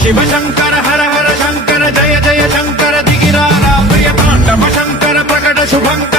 शिव शंकर हर हर शंकर जय जय शंकर दिगिरारा प्रिय तांडव शंकर प्रकट शुभंकर